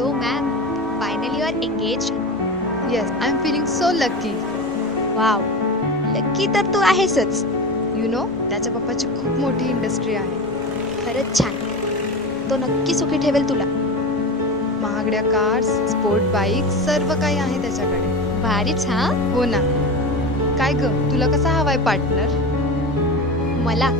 So ma'am, finally you are engaged. Yes, I'm feeling so lucky. Wow, lucky तर तू आहेसच. You know, त्याच्या पप्पाची खूप मोठी industry आहे. खरंच छान. तो नक्की सुखी ठेवेल तुला. महागड्या कार्स, स्पोर्ट बाईक सर्व काही आहे त्याच्याकडे. भारीच हा. हो ना. काय ग, तुला कसा हवाय पार्टनर? मला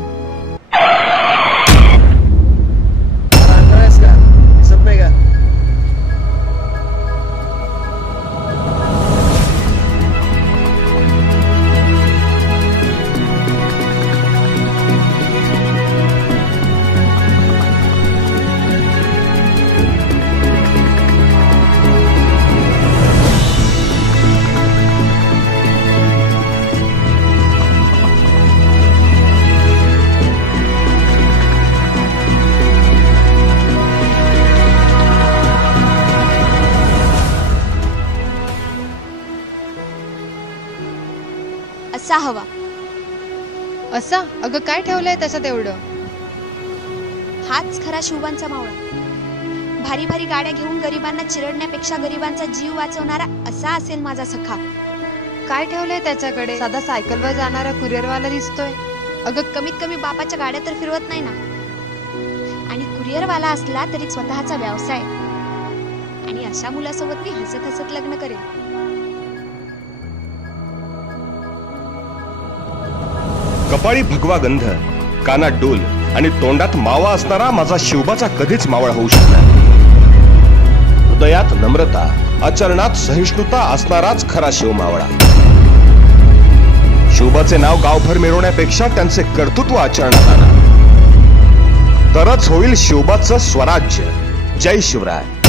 असा हवा. असा? अगं काय ठेवलंय त्याच्यात एवढं? हाच खरा शिवबांचा मावळा. भारी भारी गाड्या घेऊन गरिबांना चिरडण्यापेक्षा गरिबांचा जीव वाचवणारा असा असेल माझा सखा. काय ठेवलंय त्याच्याकडे? साधा सायकलवर जाणारा कुरिअरवाला दिसतोय. अगं कमीत कमी बापाच्या गाड्या तर फिरवत नाही ना. आणि कुरिअरवाला असला तरी स्वतःचा व्यवसाय. आणि अशा मुलासोबत मी हसत हसत लग्न करेन. कपाळी भगवा गंध, कानात डोल आणि तोंडात मावा असणारा माझा शिवबाचा कधीच मावळा होऊ शकला. हृदयात नम्रता, आचरणात सहिष्णुता असणाराच खरा शिव मावळा. शिवबाचे नाव गावभर मिरवण्यापेक्षा त्यांचे कर्तृत्व आचरणात आणा, तरच होईल शिवबाचं स्वराज्य. जय शिवराय.